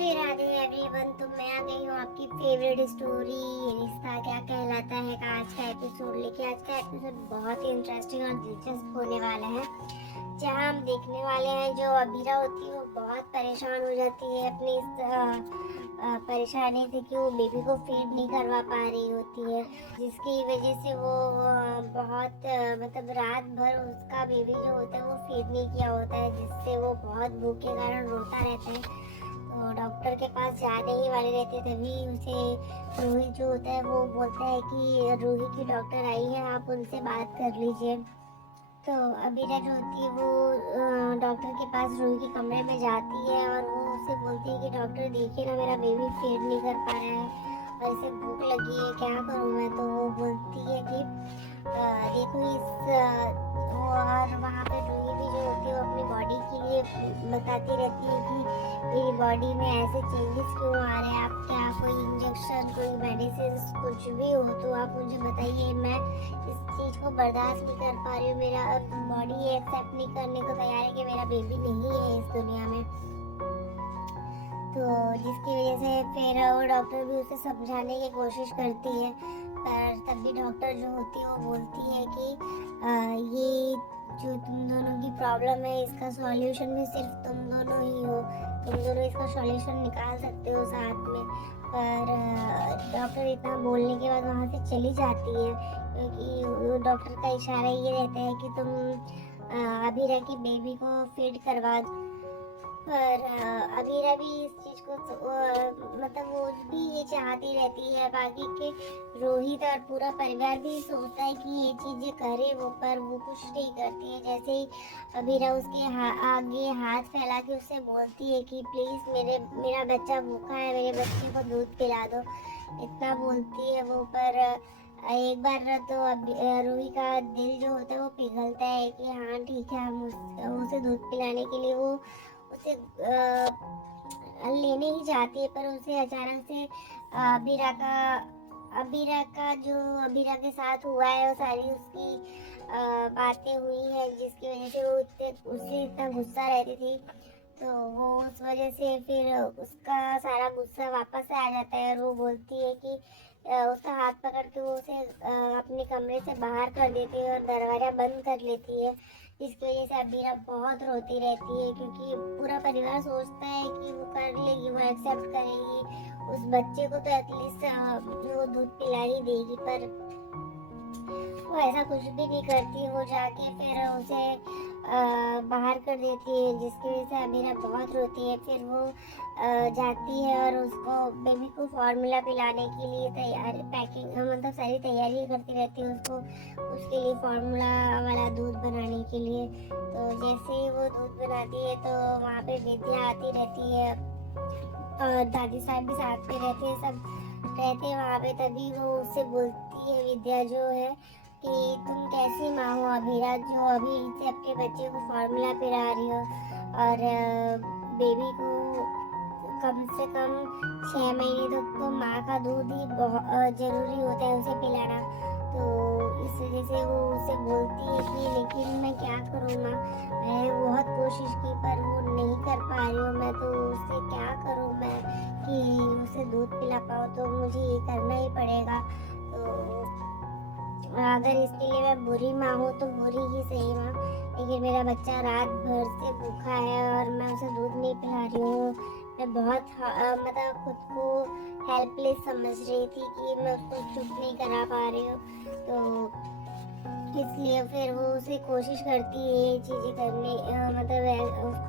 Shri Radhe everyone. तो मैं आ गई हूँ आपकी फेवरेट स्टोरी रिश्ता क्या कहलाता है का आज का एपिसोड लेके। आज का एपिसोड बहुत ही इंटरेस्टिंग और दिलचस्प होने वाला है, जहाँ हम देखने वाले हैं जो अबीरा होती है वो बहुत परेशान हो जाती है अपनी इस परेशानी से कि वो बेबी को फीड नहीं करवा पा रही होती है, जिसकी वजह से वो बहुत मतलब रात भर उसका बेबी जो होता है वो फीड नहीं किया होता है, जिससे वो बहुत भूख के कारण रोता रहता है। तो डॉक्टर के पास जाने ही वाले रहते, तभी उसे रूही जो होता है वो बोलता है कि रूही की डॉक्टर आई है, आप उनसे बात कर लीजिए। तो अबीरा जो होती है वो डॉक्टर के पास रूही के कमरे में जाती है और वो उससे बोलती है कि डॉक्टर देखिए ना, मेरा बेबी फीड नहीं कर पा रहा है और इसे भूख लगी है, क्या करूँ मैं। तो वो बोलती है कि देखो और वहाँ पे रूही भी जो होती है वो अपनी बॉडी के लिए बताती रहती है कि मेरी बॉडी में ऐसे चेंजेस क्यों आ रहे हैं, आप क्या कोई इंजेक्शन कोई मेडिसिन कुछ भी हो तो आप मुझे बताइए, मैं इस चीज़ को बर्दाश्त नहीं कर पा रही हूँ। मेरा बॉडी एक्सेप्ट नहीं करने को तैयार है कि मेरा बेबी नहीं है इस दुनिया में। तो जिसकी वजह से फिर वो डॉक्टर भी उसे समझाने की कोशिश करती है, पर तब भी डॉक्टर जो होती है वो बोलती है कि ये जो तुम दोनों की प्रॉब्लम है इसका सॉल्यूशन भी सिर्फ तुम दोनों ही हो, तुम दोनों इसका सॉल्यूशन निकाल सकते हो साथ में। पर डॉक्टर इतना बोलने के बाद वहाँ से चली जाती है, क्योंकि डॉक्टर का इशारा ये रहता है कि तुम अबीरा की बेबी को फीड करवा। पर अबीरा भी इस चीज को मतलब वो भी ये चाहती रहती है, बाकी के रोहित और पूरा परिवार भी सोचता है कि ये चीजें करे वो, पर वो कुछ नहीं करती है। जैसे ही अबीरा उसके आगे हाथ फैला के उससे बोलती है कि प्लीज मेरा बच्चा भूखा है, मेरे बच्चे को दूध पिला दो, इतना बोलती है वो। पर एक बार तो रूही का दिल जो होता है वो पिघलता है कि हाँ ठीक है, हम उसे दूध पिलाने के लिए वो उसे लेने ही जाती है। पर उसे अचानक से अबीरा का जो अबीरा के साथ हुआ है वो सारी उसकी बातें हुई है, जिसकी वजह से वो उससे इतना गुस्सा रहती थी। तो वो उस वजह से फिर उसका सारा गुस्सा वापस आ जाता है और वो बोलती है कि उसका हाथ पकड़ के वो उसे अपने कमरे से बाहर कर देती है और दरवाजा बंद कर लेती है, जिसकी वजह से अबीरा बहुत रोती रहती है, क्योंकि पूरा परिवार सोचता है कि वो कर लेगी, वो एक्सेप्ट करेगी उस बच्चे को, तो एटलीस्ट वो दूध पिला ही देगी। पर वो ऐसा कुछ भी नहीं करती, वो जाके फिर उसे बाहर कर देती है, जिसकी वजह से अबीरा बहुत रोती है। फिर वो जाती है और उसको बेबी को फार्मूला पिलाने के लिए तैयार पैकिंग मतलब सारी तैयारी करती रहती है उसको, उसके लिए फार्मूला वाला दूध बनाने के लिए। तो जैसे ही वो दूध बनाती है तो वहाँ पे विद्या आती रहती है और दादी साहब भी साथ में रहते हैं, सब रहते हैं वहाँ पे। तभी वो उससे बोलती है विद्या जो है कि तुम कैसी माँ हो अबीरा, जो अभी से अपने बच्चे को फार्मूला पिला रही हो और बेबी को कम से कम 6 महीने तक तो माँ का दूध ही बहुत जरूरी होता है उसे पिलाना। तो इस वजह से वो उसे बोलती है कि लेकिन मैं क्या करूँ माँ, मैंने बहुत कोशिश की पर वो नहीं कर पा रही हूँ, मैं तो उससे क्या करूँ मैं कि उसे दूध पिला पाऊँ, तो मुझे ये करना ही पड़ेगा। तो अगर इसके लिए मैं बुरी माँ हूँ तो बुरी ही सही माँ, लेकिन मेरा बच्चा रात भर से भूखा है और मैं उसे दूध नहीं पिला रही हूँ। मैं बहुत मतलब खुद को हेल्पलेस समझ रही थी कि मैं उसको चुप नहीं करा पा रही हूँ। तो इसलिए फिर वो उसे कोशिश करती है ये चीज़ें करने मतलब उसको